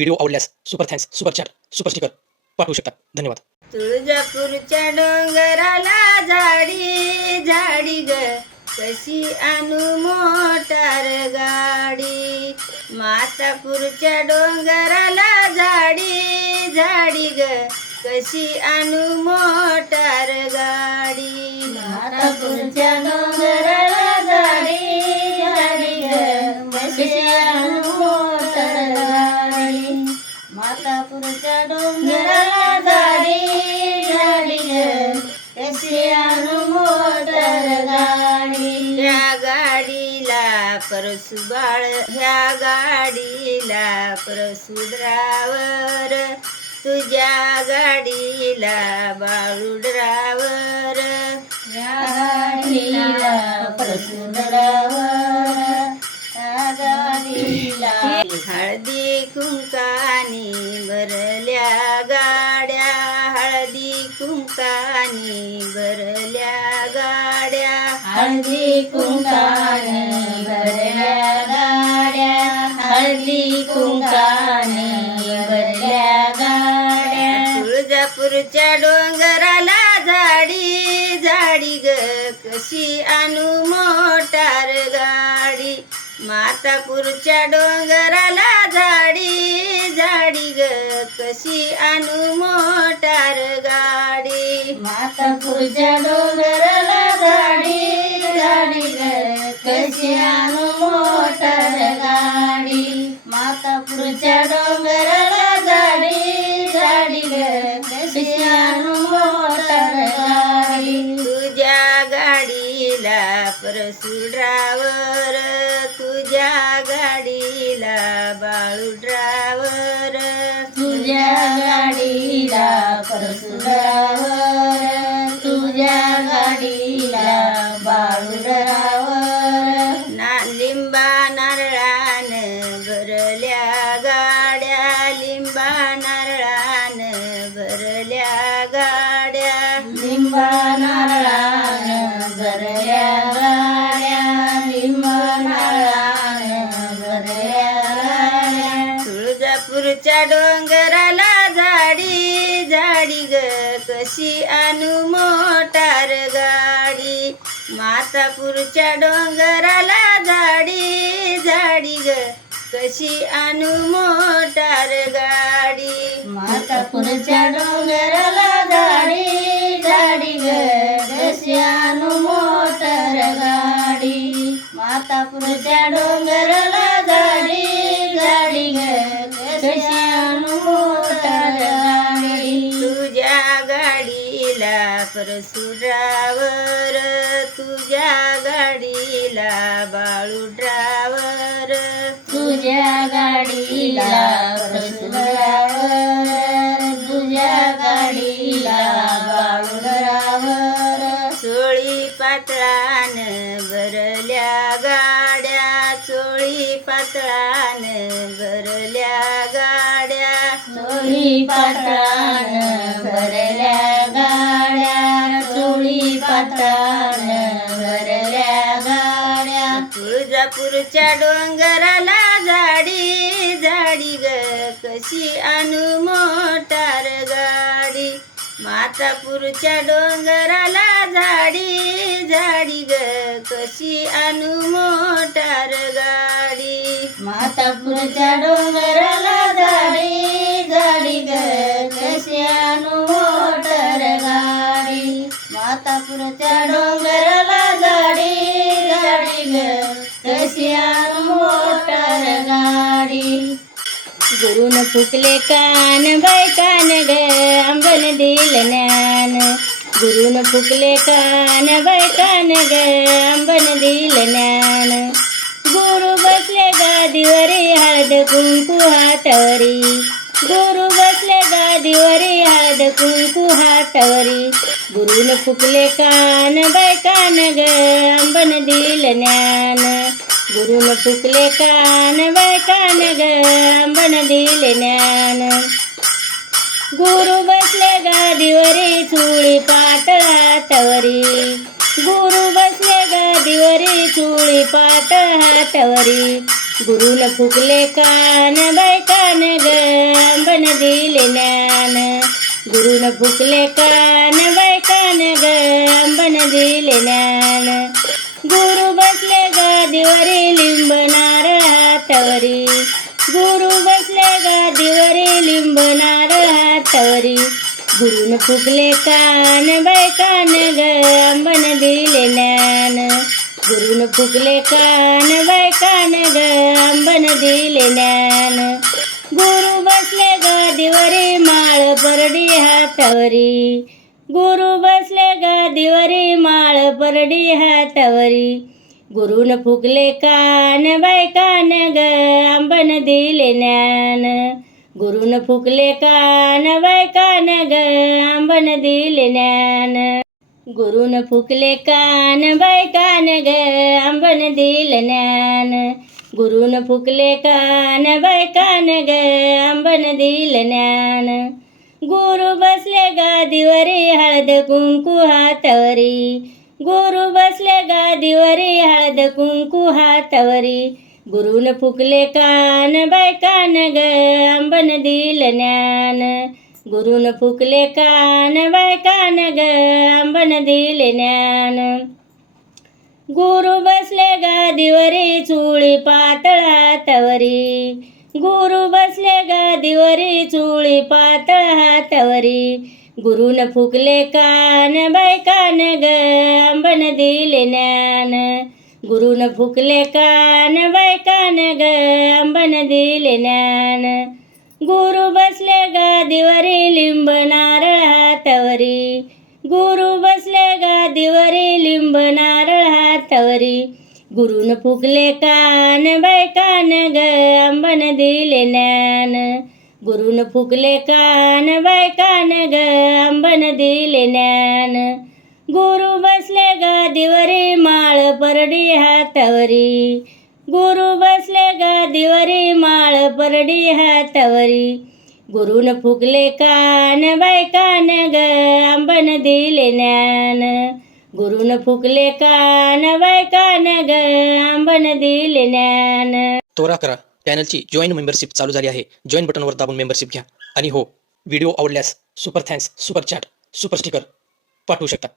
Video आवडल्यास super thanks super chat super sticker पाठवू शकता. धन्यवाद. तुळजापूरच्या डोंगराला झाडी झाडी ग. कशी आणू मोटार गाडी? मातापूरच्या डोंगराला झाडी झाडी ग. कशी आणू मोटार गाडी? मातापूरच्या डोंगराला झाडी झाडी ग. कशी आणू डोंगराला झाडी झाडी ग कशी आणू मोटर गाडी ह्या गाडीला परसू बाळ ह्या गाडीला परसू ड्रावर तुझ्या गाडीला बाळू ड्रावर ह्या गाडीला परसू ड्रावर ह्या गाडीला भरल्या गाड्या. हळदी कुंकानी भरल्या गाड्या. हळदी कुंकानी भरल्या गाड्या. तुळजापूरच्या डोंगराला झाडी झाडी ग कशी गाडी मातापूरच्या डोंगराला झाडी झाडी ग. कशी आणू मोटार गाडी? मातापूरच्या डोंगराला झाडी झाडी ग. कशी आणू मोटार गाडी? मातापूरच्या डोंगर गाडीला बाळू वरच्या डोंगराला झाडी झाडी ग. कशी आणू मोटार गाडी? मातापूरच्या डोंगराला झाडी झाडी ग. कशी आणू मोटार गाडी? मातापूरच्या डोंगराला झाडी झाडी ग. कशी आणू मोटार गाडी? मातापूरच्या डोंगराला गाडीला परसू ड्रावर तुझ्या गाडीला बाळू ड्रावर. तुझ्या गाडीला परसू ड्रावर तुझ्या गाडीला बाळू ड्रावर. चोळी पातळान भरल्या गाड्या चोळी पातळान भरल्या गाड्या. चोळी पातळान भरल्या भरल्या गाड्या तुळजापूरच्या डोंगराला झाडी झाडी ग कशी आणू मोटार गाडी मातापूरच्या डोंगराला झाडी झाडी ग कशी आणू मोटार गाडी मातापूरच्या डोंगराला झाडी झाडी आता पुरत्या डोंगराला जाडी झाडी ग. कशी आणू मोटार गाडी. गुरुन फुकले कान बाय कान ग. अंबन दिल ज्ञान. गुरुन फुकले कान बाय कान ग. अंबन दिल ज्ञान. गुरु बसले गादीवरी हळद कुंकू हातावरी. गुरु बसले गादीवरी हळद कुंकू हातावरी. गुरुन फुकले कान बाय कान ग अंबन दिल ज्ञान. गुरुन फुकले कान बाय कान ग अंबन दिल ज्ञान. गुरु बसले गादीवरी चुळी पाट हातावरी. गुरु बसले गादीवरी चुळी पाट हातावरी. गुरुन फुकले कान बायकान ग अंबन दिले ज्ञान गुरुन फुकले कान बायकान ग अंबन दिले ज्ञान गुरु बसले गादीवरी लिंबणार नारळ हातावरी. गुरु बसले गादीवरी लिंबणार हातवरी हातावरी. गुरुन फुकले कान बायकान ग अंबन दिले ज्ञान गुरुन फुकले कान बाय कान ग अंबन दिले ज्ञान. गुरु बसले गादीवरी माळ परडी हातावरी. गुरु बसले गादीवरी माळ परडी हातावरी. गुरुन फुकले कान बाय कान ग अंबन दिले ज्ञान. गुरुन फुकले कान बाय कान ग अंबन दिले ज्ञान. गुरुन फुकले कान बाय कान ग अंबन दिल ज्ञान. गुरुन फुकले कान बाय कान ग अंबन दिल ज्ञान. गुरु बसले गादीवरी हळद कुंकू हातावरी. गुरु बसले गादीवरी हळद कुंकू हातवरी. गुरुन फुकले कान बाय कान ग अंबन दिल ज्ञान. गुरुन फुकले कान बाय कान ग अंबन दिले ज्ञान. गुरु बसले गादीवरी चुळी पातळा हातावरी गुरु बसले गादीवरी चुळी पातळ हातावरी गुरुन फुकले कान बाय कान ग अंबन दिले ज्ञान. गुरुन फुकले कान बाय कान ग अंबन दिले ज्ञान. गुरु बसले गादीवरी लिंब नारळ हातावरी. गुरु बसले गादीवरी लिंब नारळ हातावरी. गुरुन फुकले कान बाय कान ग अंबन दिले ज्ञान. गुरुन फुकले कान बाय कान ग अंबन दिले ज्ञान. गुरु बसले गादीवरी माळ परडी हातावरी. गुरु बसले गादीवरी माळ परडी हातावरी. गुरुन फुकले कान बाय कान ग आंबन दिले ज्ञान. गुरुन फुकले कान बाय कान ग आंबन दिले ज्ञान. तोरा करा चॅनलची जॉईन मेंबरशिप चालू झाली आहे. जॉईन बटनवर दाबून मेंबरशिप घ्या. आणि हो व्हिडिओ आवडल्यास super thanks super chat super sticker पाठवू शकता.